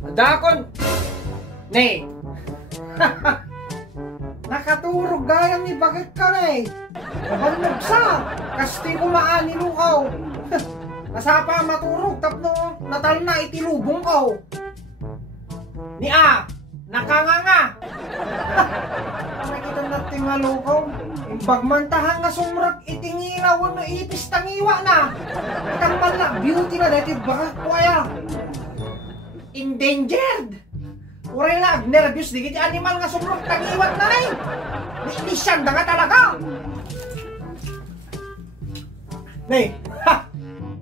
Dakon! Nay! Nakaturog gayang ni bakit ka na eh. Nabanugsa! Kasti ko maanilukaw. Nasapa maturog tapno natal na itilubong ko. Ni A! Nakanganga! Nakita natin malukaw. Pagmantahan nga sumrag itingilawan na ipis tangiwa na. Itang man na beauty na dati baka kuya. Endangered! Uray na, nervous di kiti animal nga sumrag tangiwat na rin. Niinisyan na nga talaga. Nay, ha!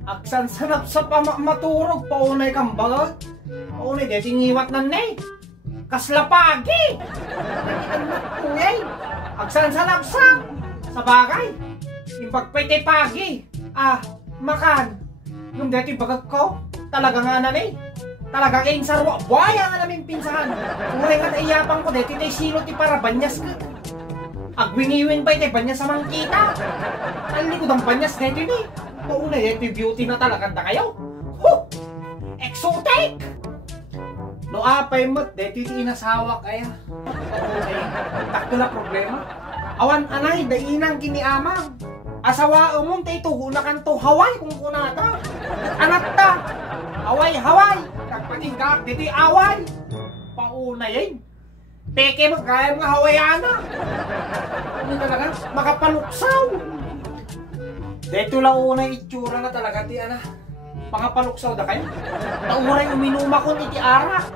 Aksan sanap sa maturog, paunay kang bagat. Paunay dati ngiwat na nay. Kaslapagi! Nakikita agsan sanap sa bagay. Yung pagpwede pagi. Makan. Yung dati bagat ko, talaga nga na nay. Talaga kayong sarwa. Buhaya nga namin pinsahan. Uray nga naiyapang ko dati tay silo ti para banyas ka. Agwingiwin pa iti banyas sa mangkita. Alikod ang banyas dati ni. Paunay dati beauty na talaga na kayo. Exotic! No apay mo't dati ti inasawa kaya. Paunay. Takto na problema. Awan anay, dainang kiniamang. Asawa umong tayo tugo na kanto Hawaii kung kunata. Anak ta. Haway. Nagpatingkak dito away. Pauna yan. Peke magkaya mga Hawaiana. Ano talaga? Makapaluksaw. Dito lang una itsura na talaga ti ana. Makapaluksaw da kayo. Nauray uminuma ko iti arak.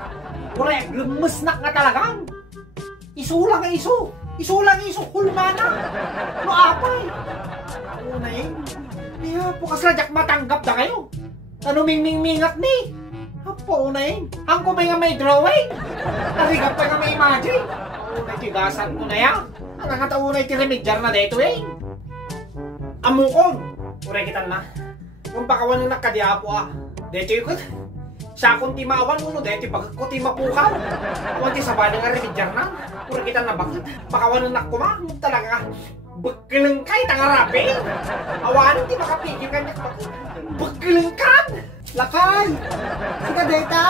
Uray lumusnak nga talagang. Isulang nga iso. Hulmana. No apay. Pauna yan. Iya po kasladyak matanggap da kayo. Ano mingmingmingak ni? Pauna yan. Ang kumay nga may drawing. Narigap pa nga may imagine. Pauna tigasan ko na yan. Ang nakataunay ti remedjar na dito eh. Amukon. Uray kitan na. Kung pakawan na nakadiapo dito yung siya kung ti maawan mo dito bagag ko ti mapukaw. Awan ti sabali nga remedjar na. Uray kitan na bakit. Pakawan na nakumamog talaga. Bagkalengkay tangarapi. Awanin ti makapigil ka niya. Bagkalengkan. Lakay! Sika data?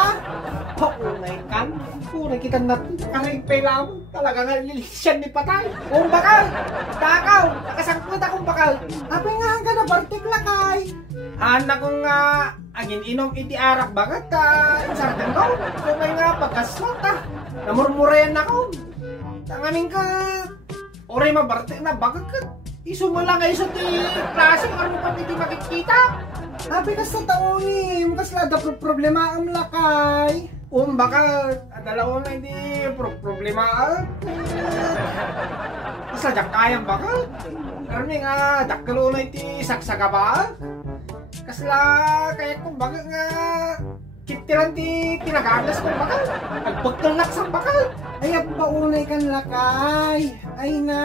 Paunay kan? Unay kita natin. Karing pela mo. Talaga nga lilisyan ni patay. Kung bakal! Takaw! Nakasangkot akong bakal. Apay nga hanggang na bartik lakay. Anak ko nga agin inom iti arak bagat insartin ko. Kumay nga pagkaslot namurmurayan ako. Tangamin ka. Oray mabartik na bagat ka. Iso mo lang nga iso ti klase kung pa iti makikita. Sabi ka sa taon ni, mukas lada problema ang lakay. Baka dalawa na hindi problema. Sadyak kayang bakal. Karami nga, dakkalo na iti saksaga ba? Kasla, kaya kung baga nga, kitiran ti pinagagas kong bakal. Agpagkalak sa bakal. Ay, paunay kan lakay. Ay na.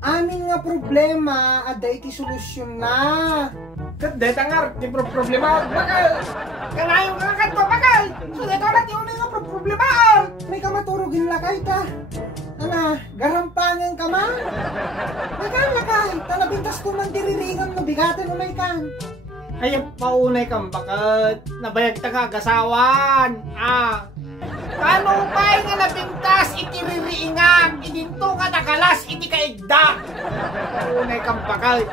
Amin nga problema, ada iti solusyon na. Deta nga, di problema, bakal. Kanayon nga kanto, bakal. So, dito na, di ulit nga problema. May kamaturugin lakay ta. Ana, garampangan ka man. Bakal lakay, talabintas ko man diriringan mo, bigatan mo may kan. Ay, paunay kang bakat. Nabayag ta kagasawan. Paano pa'y nga nabintas iti ririingan, idinto nga nakalas iti kaigda. Paunay kang bakal.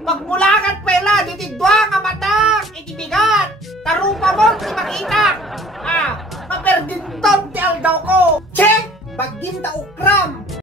Magmulakat pala, diti dwa nga mata, iti bigat. Tarupa mo, ti makita. Maperdinton ti aldaw ko. Che! Bagdin taok